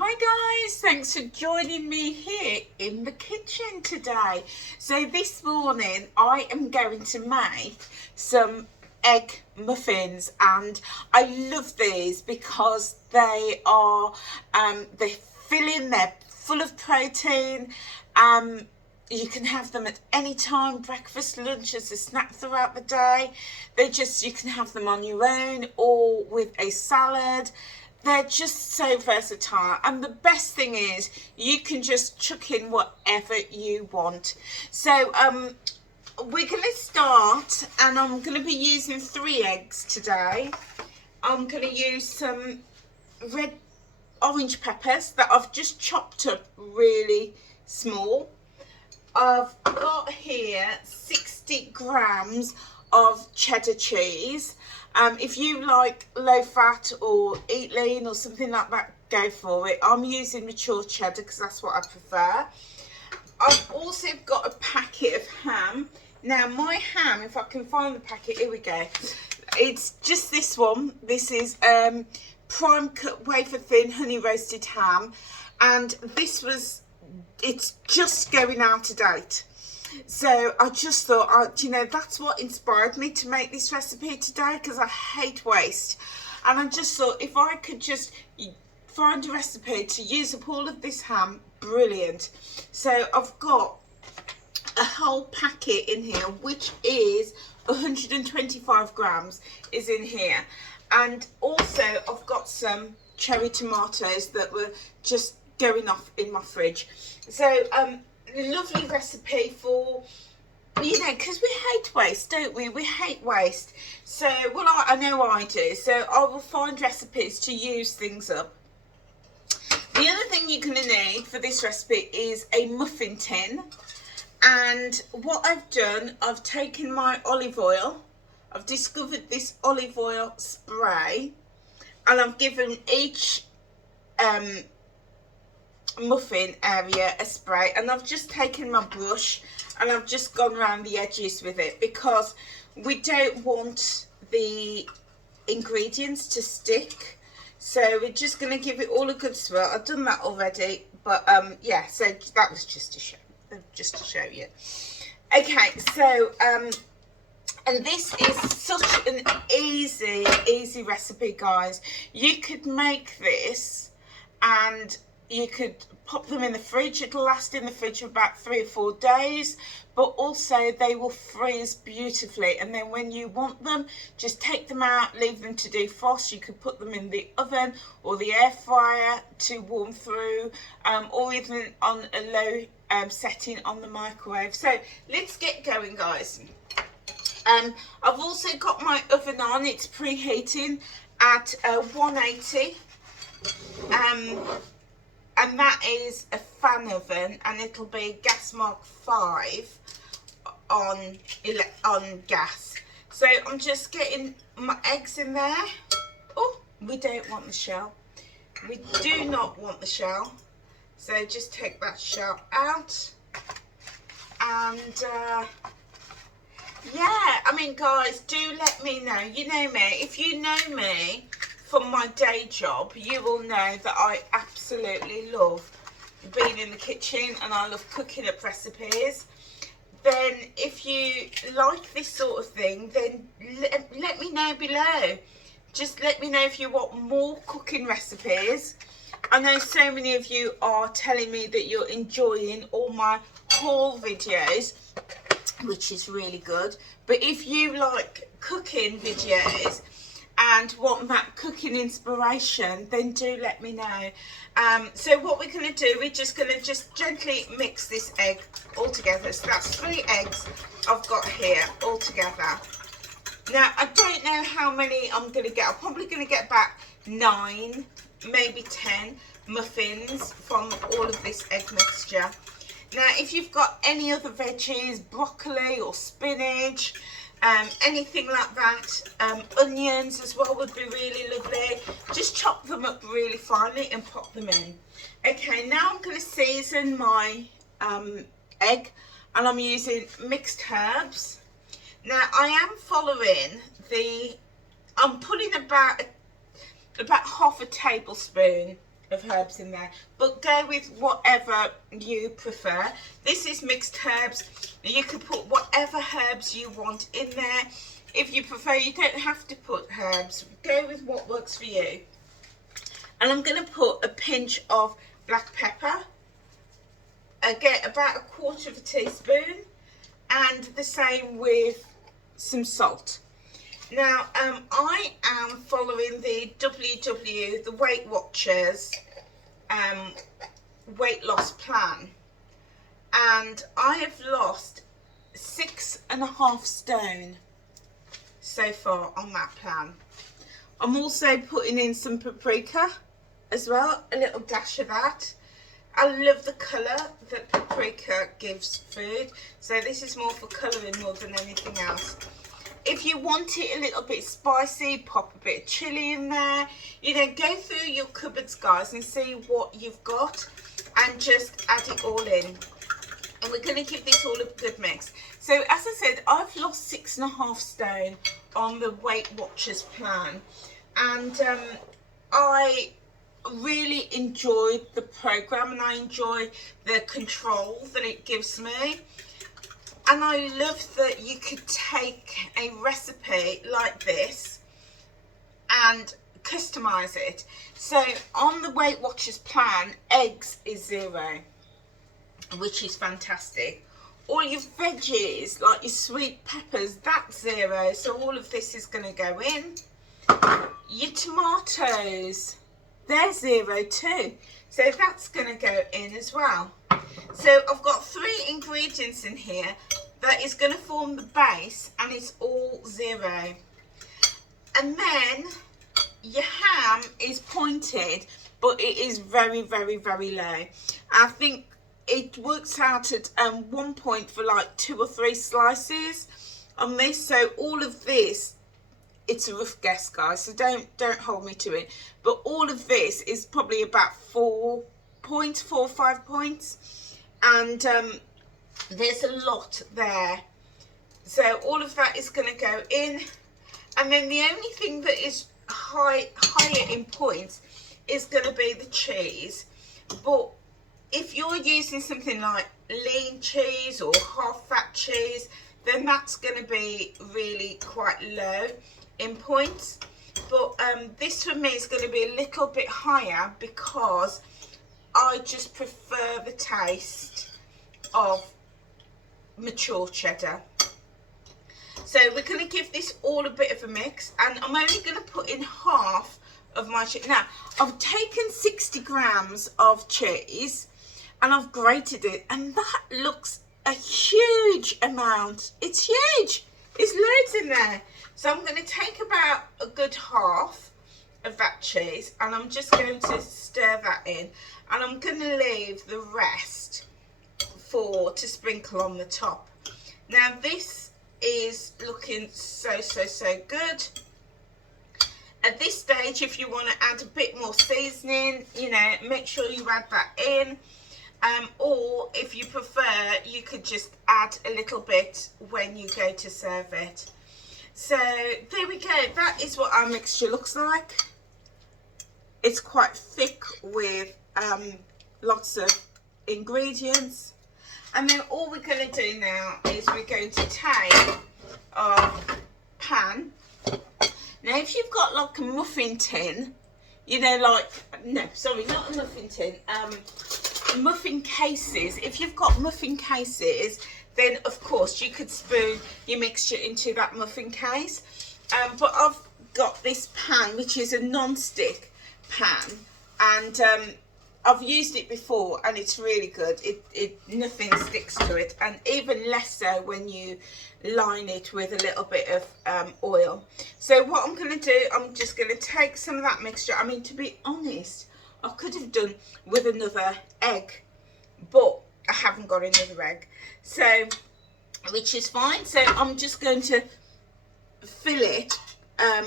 Hi guys, thanks for joining me here in the kitchen today. So this morning I am going to make some egg muffins, and I love these because they are they're filling, they're full of protein. You can have them at any time, breakfast, lunch, as a snack throughout the day. You can have them on your own or with a salad. They're just so versatile, and the best thing is you can just chuck in whatever you want. So we're going to start, and I'm going to be using 3 eggs today. I'm going to use some red orange peppers that I've just chopped up really small. I've got here 60 grams of cheddar cheese. If you like low fat or eat lean or something like that, go for it. I'm using mature cheddar because that's what I prefer. I've also got a packet of ham. Now my ham, if I can find the packet, here we go. It's just this one. This is prime cut wafer thin honey roasted ham, and it's just going out of date. So I just thought, that's what inspired me to make this recipe today, because I hate waste. And I just thought if I could just find a recipe to use up all of this ham, brilliant. So I've got a whole packet in here, which is 125 grams is in here. And also I've got some cherry tomatoes that were just going off in my fridge. So lovely recipe for, because we hate waste, don't we? We hate waste. So, well, I know I do. So I will find recipes to use things up. The other thing you're going to need for this recipe is a muffin tin. And what I've done, I've taken my olive oil. I've discovered this olive oil spray, and I've given each muffin area a spray, and I've just taken my brush and I've just gone around the edges with it, because we don't want the ingredients to stick. So we're just going to give it all a good swirl. I've done that already, but yeah, so that was just to show you. Okay, so and this is such an easy recipe, guys. You could make this and you could pop them in the fridge. It'll last in the fridge for about 3 or 4 days, but also they will freeze beautifully. And then when you want them, just take them out, leave them to defrost. You could put them in the oven or the air fryer to warm through, or even on a low setting on the microwave. So let's get going, guys. I've also got my oven on. It's preheating at 180. And that is a fan oven, and it'll be gas mark 5 on gas. So I'm just getting my eggs in there. Oh, we don't want the shell. We do not want the shell. So just take that shell out. And yeah, I mean, guys, do let me know. You know me. If you know me from my day job, you will know that I absolutely love being in the kitchen, and I love cooking up recipes. Then if you like this sort of thing, then let me know below. Just let me know if you want more cooking recipes. I know so many of you are telling me that you're enjoying all my haul videos, which is really good. But if you like cooking videos and want that cooking inspiration, then do let me know. So what we're going to do, we're just going to gently mix this egg all together. So that's 3 eggs I've got here all together. Now I don't know how many I'm going to get. I'm probably going to get about 9, maybe 10 muffins from all of this egg mixture. Now if you've got any other veggies, broccoli or spinach, anything like that, onions as well would be really lovely. Just chop them up really finely and pop them in. Okay, now I'm going to season my egg, and I'm using mixed herbs. Now I am following I'm putting about half a tablespoon of herbs in there, but go with whatever you prefer. This is mixed herbs. You can put whatever herbs you want in there. If you prefer, you don't have to put herbs. Go with what works for you. And I'm going to put a pinch of black pepper. Again, about 1/4 teaspoon, and the same with some salt. Now, I am following the the Weight Watchers weight loss plan, and I have lost 6.5 stone so far on that plan. I'm also putting in some paprika as well, a little dash of that. I love the colour that paprika gives food, so this is more for colouring more than anything else. If you want it a little bit spicy, pop a bit of chilli in there. You know, go through your cupboards, guys, and see what you've got and just add it all in. And we're going to give this all a good mix. So, as I said, I've lost 6.5 stone on the Weight Watchers plan. And I really enjoyed the program, and I enjoy the control that it gives me. And I love that you could take a recipe like this and customize it. So on the Weight Watchers plan, eggs is 0, which is fantastic. All your veggies, like your sweet peppers, that's 0. So all of this is going to go in. Your tomatoes, they're 0 too. So that's going to go in as well. So I've got 3 ingredients in here that is going to form the base, and it's all 0. And then your ham is pointed, but it is very, very, very low. I think it works out at 1 point for like 2 or 3 slices on this. So all of this, it's a rough guess, guys, so don't hold me to it, but all of this is probably about 4 or 5 points, and there's a lot there. So all of that is going to go in, and then the only thing that is higher in points is going to be the cheese. But if you're using something like lean cheese or half fat cheese, then that's going to be really quite low in points. But this for me is going to be a little bit higher because I just prefer the taste of mature cheddar. So we're going to give this all a bit of a mix, and I'm only going to put in half of my cheese. Now, I've taken 60 grams of cheese and I've grated it, and that looks a huge amount. It's huge. There's loads in there. So I'm going to take about a good half of that cheese, and I'm just going to stir that in, and I'm going to leave the rest to sprinkle on the top. Now this is looking so good. At this stage, if you want to add a bit more seasoning, you know, make sure you add that in. Or if you prefer, you could just add a little bit when you go to serve it. So there we go. That is what our mixture looks like. It's quite thick with lots of ingredients. And then all we're going to do now is we're going to take our pan. Now, if you've got like a muffin tin, you know, like, no, sorry, not a muffin tin, muffin cases. If you've got muffin cases, then of course you could spoon your mixture into that muffin case. But I've got this pan, which is a non-stick pan, and I've used it before, and it's really good. Nothing sticks to it, and even less so when you line it with a little bit of oil. So what I'm going to do, I'm just going to take some of that mixture. I mean, to be honest, I could have done with another egg, but I haven't got another egg, so, which is fine. So I'm just going to fill it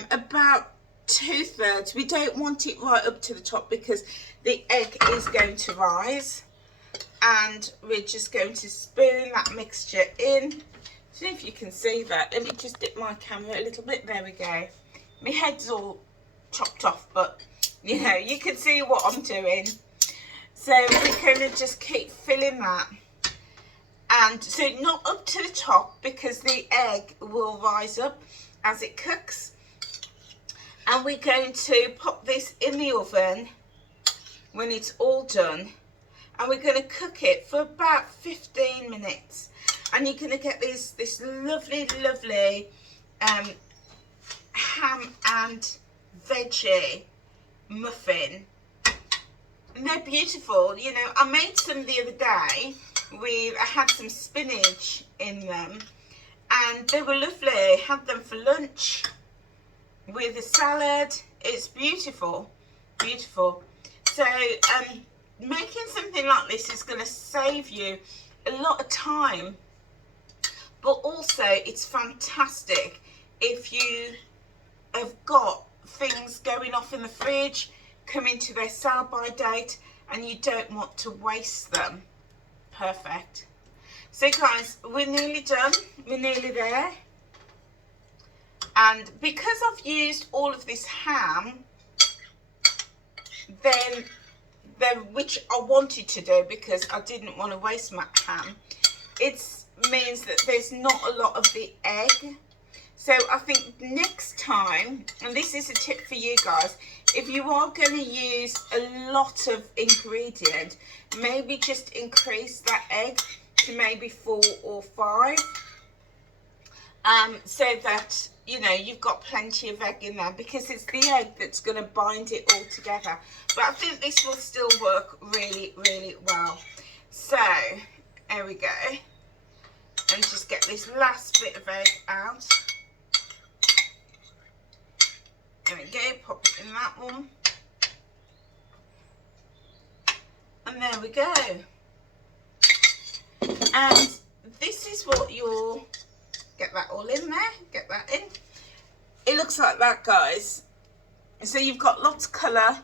about 2/3. We don't want it right up to the top because the egg is going to rise, and we're just going to spoon that mixture in. See if you can see that. Let me just dip my camera a little bit. There we go. My head's all chopped off, but You know, you can see what I'm doing. So we're going to just keep filling that. And so not up to the top, because the egg will rise up as it cooks. And we're going to pop this in the oven when it's all done. And we're going to cook it for about 15 minutes. And you're going to get this lovely, lovely ham and veggie muffin. And they're beautiful. You know, I made some the other day. I had some spinach in them. And they were lovely. Had them for lunch with a salad. It's beautiful. Beautiful. So, making something like this is going to save you a lot of time, but also it's fantastic if you have got things going off in the fridge, coming to their sell-by date, and you don't want to waste them. Perfect. So guys, we're nearly done. We're nearly there. And because I've used all of this ham, then which I wanted to do because I didn't want to waste my ham, it means that there's not a lot of the egg. So I think next time, and this is a tip for you guys, if you are going to use a lot of ingredient, maybe just increase that egg to maybe 4 or 5, so that, you know, you've got plenty of egg in there, because it's the egg that's going to bind it all together. But I think this will still work really, really well. So, there we go. And just get this last bit of egg out. There we go, pop it in that one. And there we go. And this is what you'll get that all in there, get that in. It looks like that, guys. So you've got lots of colour,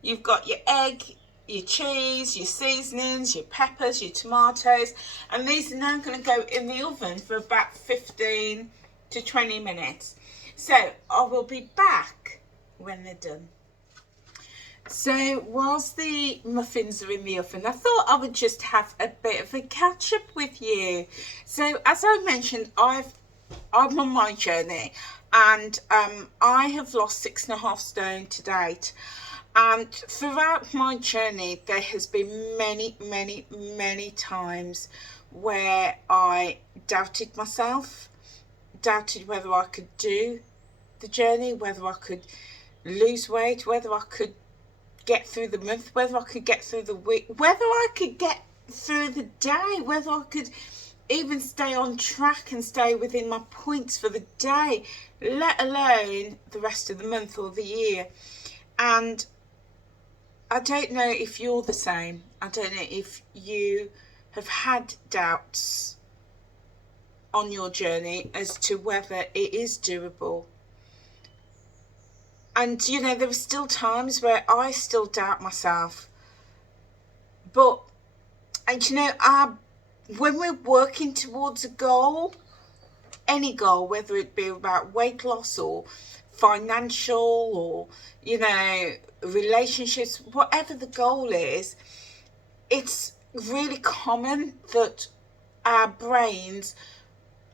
you've got your egg, your cheese, your seasonings, your peppers, your tomatoes, and these are now going to go in the oven for about 15 to 20 minutes. So I will be back when they're done. So whilst the muffins are in the oven, I thought I would just have a bit of a catch up with you. So as I mentioned, I'm on my journey, and I have lost 6.5 stone to date. And throughout my journey, there has been many times where I doubted myself, doubted whether I could do the journey, whether I could lose weight, whether I could get through the month, whether I could get through the week, whether I could get through the day, whether I could even stay on track and stay within my points for the day, let alone the rest of the month or the year. And I don't know if you're the same. I don't know if you have had doubts on your journey as to whether it is doable. And, you know, there are still times where I still doubt myself. But, and you know, when we're working towards a goal, any goal, whether it be about weight loss or financial or, you know, relationships, whatever the goal is, it's really common that our brains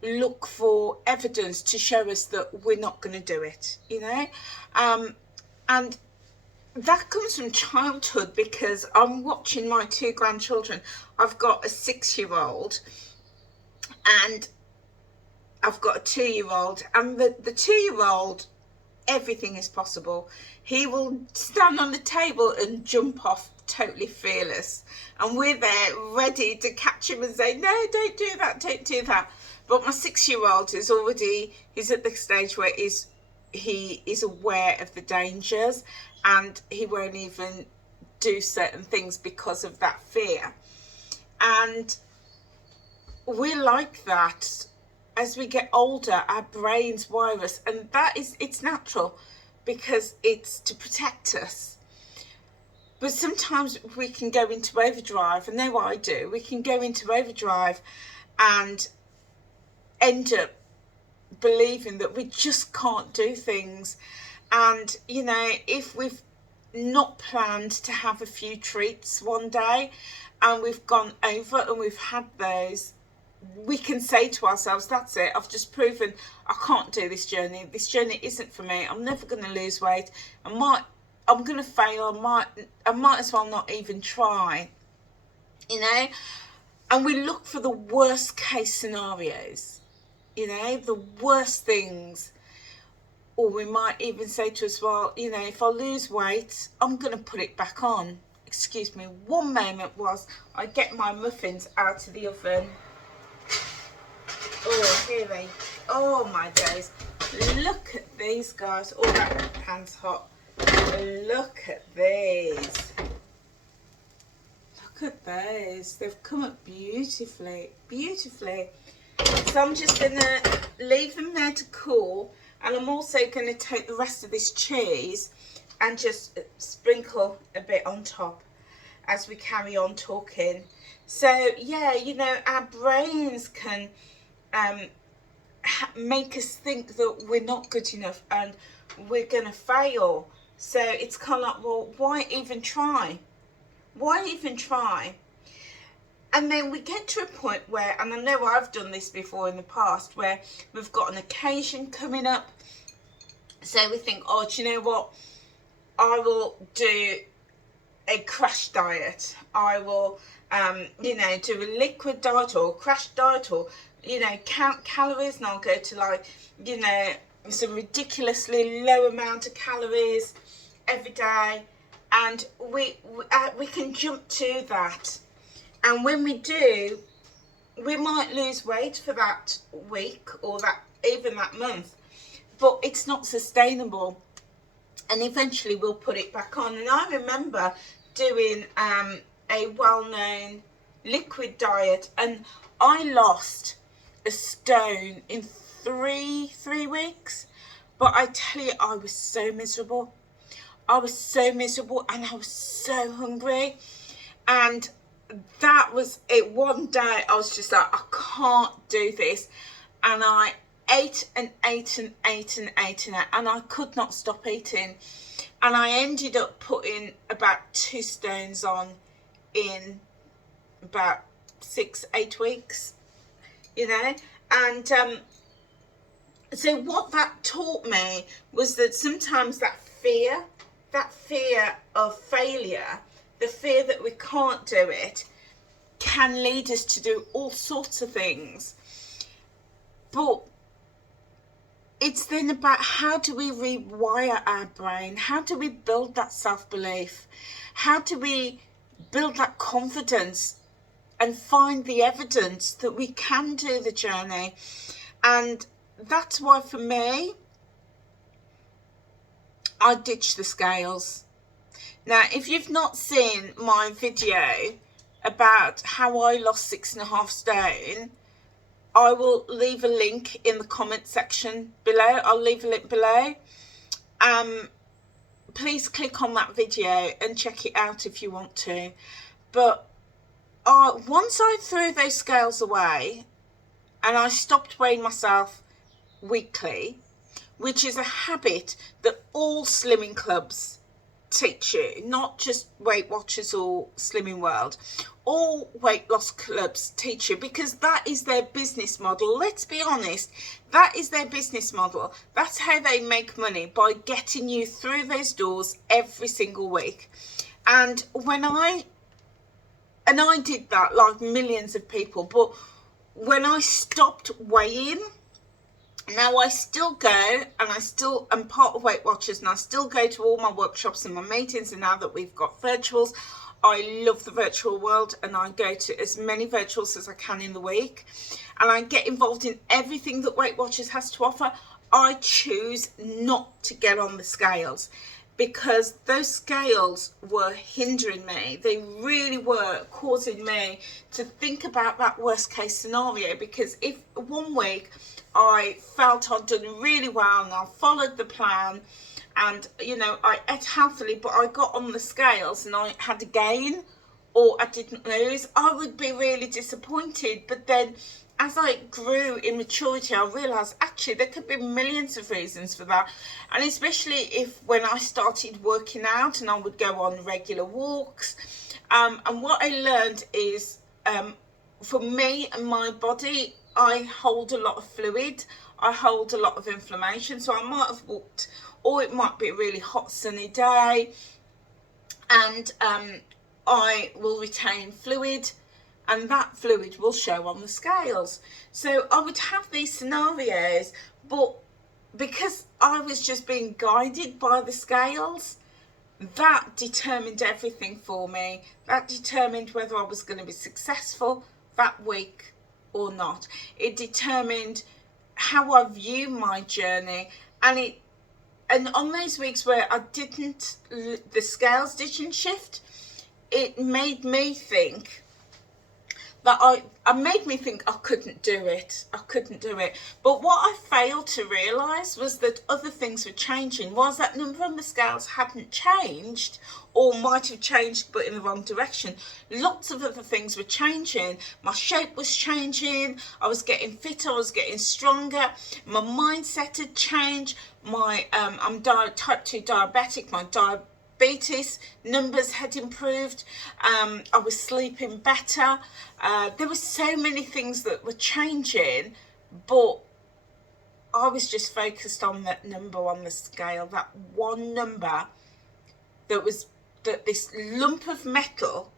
look for evidence to show us that we're not going to do it, you know. And that comes from childhood, because I'm watching my 2 grandchildren. I've got a 6-year-old and I've got a 2-year-old, and the 2-year-old, everything is possible. He will stand on the table and jump off totally fearless, and we're there ready to catch him and say, no, don't do that, don't do that. But my 6-year-old is he's at the stage where he is aware of the dangers, and he won't even do certain things because of that fear. And we're like that. As we get older, our brains wire us, and it's natural, because it's to protect us. But sometimes we can go into overdrive, and now I do. We can go into overdrive and end up believing that we just can't do things. And, you know, if we've not planned to have a few treats one day and we've gone over and we've had those, we can say to ourselves, that's it, I've just proven I can't do this journey. This journey isn't for me. I'm never going to lose weight. I'm going to fail. I might as well not even try, you know. And we look for the worst case scenarios, you know, the worst things. Or we might even say to us, well, you know, if I lose weight, I'm going to put it back on. Excuse me, one moment whilst I get my muffins out of the oven. Oh, here they, oh my days. Look at these guys. Oh, that pan's hot. Look at these. Look at those. They've come up beautifully, beautifully. So I'm just going to leave them there to cool. And I'm also going to take the rest of this cheese and just sprinkle a bit on top as we carry on talking. So, yeah, you know, our brains can make us think that we're not good enough and we're going to fail. So it's kind of like, well, why even try? Why even try? And then we get to a point where, and I know I've done this before in the past, where we've got an occasion coming up. So we think, oh, do you know what? I will do a crash diet. I will, you know, do a liquid diet or a crash diet, or, you know, count calories, and I'll go to, like, you know, some ridiculously low amount of calories every day. And we can jump to that. And when we do, we might lose weight for that week or that even that month, but it's not sustainable. And eventually we'll put it back on. And I remember doing a well-known liquid diet, and I lost a stone in three weeks. But I tell you, I was so miserable. I was so miserable, and I was so hungry. And that was it. One day I was just like, I can't do this. And I ate and ate and ate and ate and I could not stop eating. And I ended up putting about 2 stones on in about 6-8 weeks, you know. And so what that taught me was that sometimes that fear of failure, the fear that we can't do it, can lead us to do all sorts of things. But it's then about, how do we rewire our brain? How do we build that self-belief? How do we build that confidence and find the evidence that we can do the journey? And that's why, for me, I ditched the scales. Now, if you've not seen my video about how I lost 6.5 stone, I will leave a link in the comment section below. I'll leave a link below. Please click on that video and check it out if you want to. But once I threw those scales away and I stopped weighing myself weekly, which is a habit that all slimming clubs teach you, not just Weight Watchers or Slimming World. All weight loss clubs teach you, because that is their business model. Let's be honest, that is their business model. That's how they make money, by getting you through those doors every single week. And I did that like millions of people, but when I stopped weighing, now I still go, and I still am part of Weight Watchers, and I still go to all my workshops and my meetings. And now that we've got virtuals, I love the virtual world, and I go to as many virtuals as I can in the week, and I get involved in everything that Weight Watchers has to offer. I choose not to get on the scales, because those scales were hindering me. They really were causing me to think about that worst case scenario. Because if one week I felt I'd done really well and I followed the plan, and, you know, I ate healthily, but I got on the scales and I had a gain, or I didn't lose, I would be really disappointed. But then as I grew in maturity, I realised actually there could be millions of reasons for that. And especially if when I started working out and I would go on regular walks. And what I learned is, for me and my body, I hold a lot of fluid. I hold a lot of inflammation. So I might have walked, or it might be a really hot sunny day, and I will retain fluid, and that fluid will show on the scales. So I would have these scenarios, but because I was just being guided by the scales, that determined everything for me. That determined whether I was going to be successful that week or not. It determined how I view my journey, and on those weeks where the scales didn't shift, it made me think that I made me think I couldn't do it. But what I failed to realise was that other things were changing. Was that number on the scales hadn't changed, or might have changed but in the wrong direction. Lots of other things were changing. My shape was changing. I was getting fitter. I was getting stronger. My mindset had changed. I'm type 2 diabetic. My diabetes numbers had improved. I was sleeping better. There were so many things that were changing, but I was just focused on that number on the scale, that one number that this lump of metal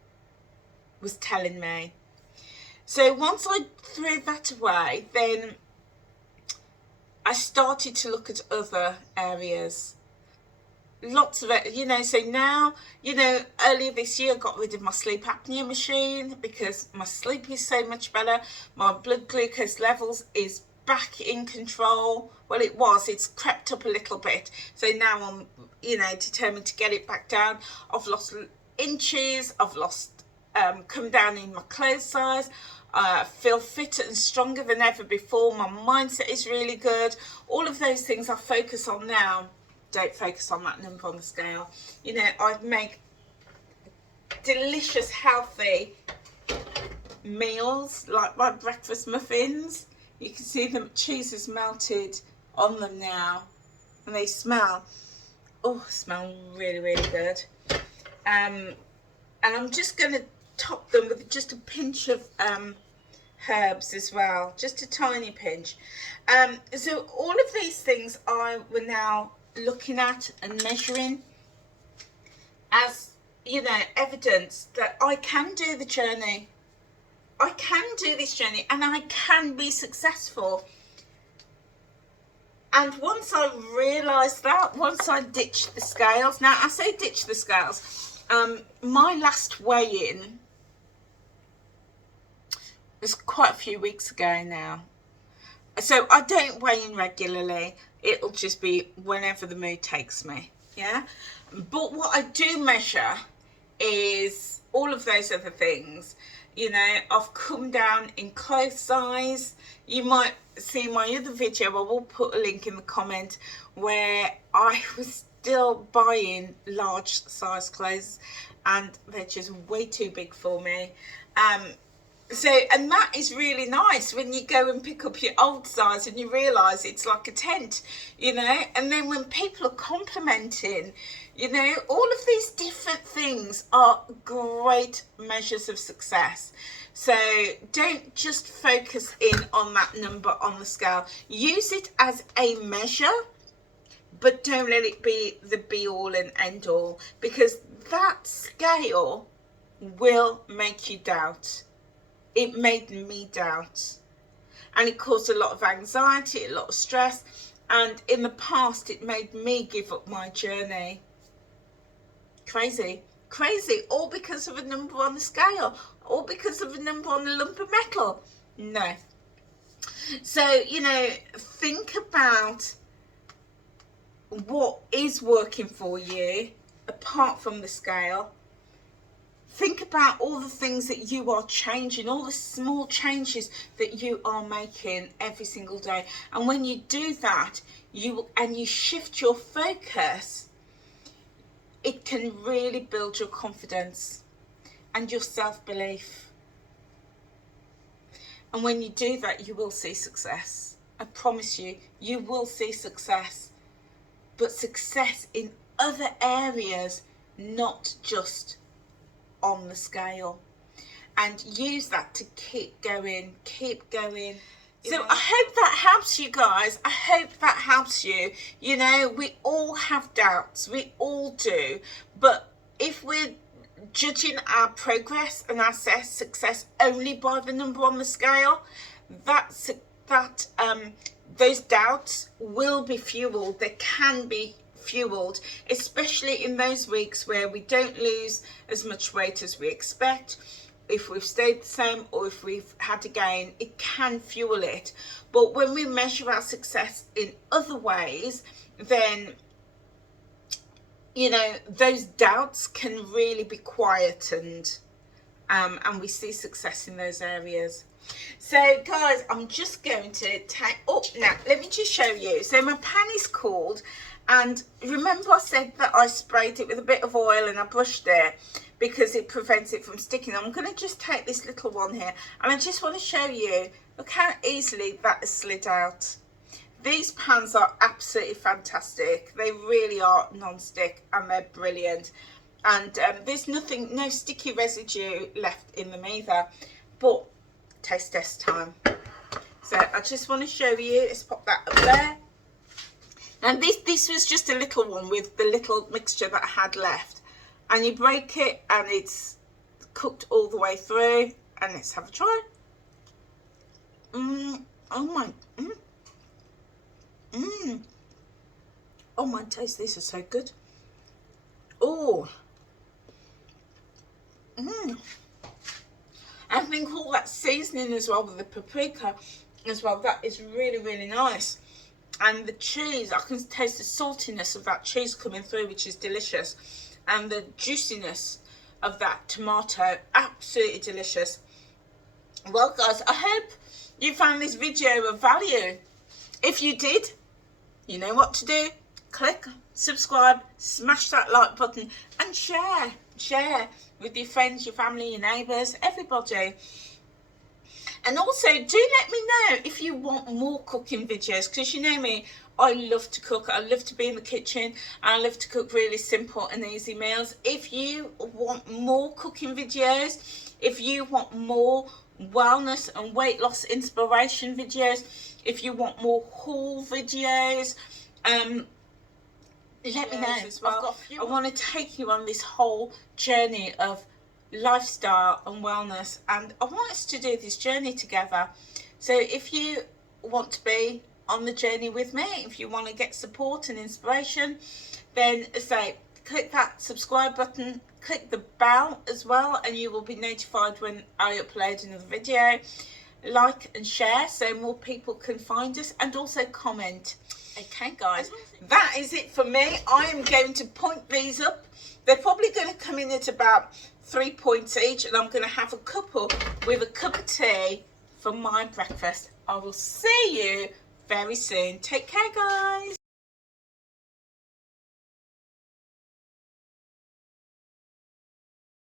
was telling me. So once I threw that away, then I started to look at other areas. Lots of it, so now, earlier this year I got rid of my sleep apnea machine because my sleep is so much better. My blood glucose levels is back in control. Well, it's crept up a little bit. So now I'm, determined to get it back down. I've lost inches. I've come down in my clothes size. I feel fitter and stronger than ever before. My mindset is really good. All of those things I focus on now. Don't focus on that number on the scale. I make delicious, healthy meals, like my breakfast muffins. You can see the cheese is melted on them now, and they smell really, really good. And I'm just going to top them with just a pinch of herbs as well, just a tiny pinch. So all of these things I were now looking at and measuring as, evidence that I can do the journey. I can do this journey and I can be successful. And once I realised that, once I ditched the scales, now I say ditch the scales, my last weigh-in was quite a few weeks ago now. So I don't weigh in regularly. It'll just be whenever the mood takes me, yeah? But what I do measure is all of those other things. I've come down in clothes size. You might see my other video, I will put a link in the comment, where I was still buying large size clothes and they're just way too big for me. And that is really nice when you go and pick up your old size and you realise it's like a tent, and then when people are complimenting, all of these different things are great measures of success. So don't just focus in on that number on the scale. Use it as a measure, but don't let it be the be all and end all, because that scale will make you doubt. It made me doubt, and it caused a lot of anxiety, a lot of stress, and in the past it made me give up my journey. Crazy, all because of a number on the scale, all because of a number on a lump of metal. No. So, think about what is working for you apart from the scale. Think about all the things that you are changing, all the small changes that you are making every single day. And when you do that, you shift your focus, it can really build your confidence and your self-belief. And when you do that, you will see success. I promise you, you will see success. But success in other areas, not just on the scale. And use that to keep going, keep going. So I hope that helps you guys. I hope that helps you. You know, we all have doubts. We all do. But if we're judging our progress and our success only by the number on the scale, those doubts will be fueled. They can be fueled, especially in those weeks where we don't lose as much weight as we expect. If we've stayed the same or if we've had to gain, it can fuel it. But when we measure our success in other ways, then, you know, those doubts can really be quietened, and we see success in those areas. So guys, I'm just going to take, now let me just show you. So my pan is cooled, and remember I said that I sprayed it with a bit of oil and I brushed it because it prevents it from sticking. I'm going to just take this little one here, and I just want to show you, look how easily that has slid out. These pans are absolutely fantastic. They really are non-stick, and they're brilliant. And there's no sticky residue left in them either. But taste test time. So I just want to show you. Let's pop that up there. And this was just a little one with the little mixture that I had left. And you break it, and it's cooked all the way through. And let's have a try. Oh my taste, these are so good. I think all that seasoning as well with the paprika as well, that is really, really nice. And the cheese, I can taste the saltiness of that cheese coming through, which is delicious. And the juiciness of that tomato, absolutely delicious. Well guys, I hope you found this video of value. If you did, you know what to do. Click subscribe, smash that like button, and share with your friends, your family, your neighbours, everybody. And also do let me know if you want more cooking videos, because you know me, I love to cook. I love to be in the kitchen. I love to cook really simple and easy meals. If you want more cooking videos, if you want more wellness and weight loss inspiration videos, if you want more haul videos, let me know as well. I want to take you on this whole journey of lifestyle and wellness, and I want us to do this journey together. So if you want to be on the journey with me, if you want to get support and inspiration, then click that subscribe button, click the bell as well, and you will be notified when I upload another video. Like and share so more people can find us, and also comment. Okay guys, that is it for me. I am going to point these up. They're probably going to come in at about 3 points each, and I'm going to have a couple with a cup of tea for my breakfast. I will see you very soon. Take care guys.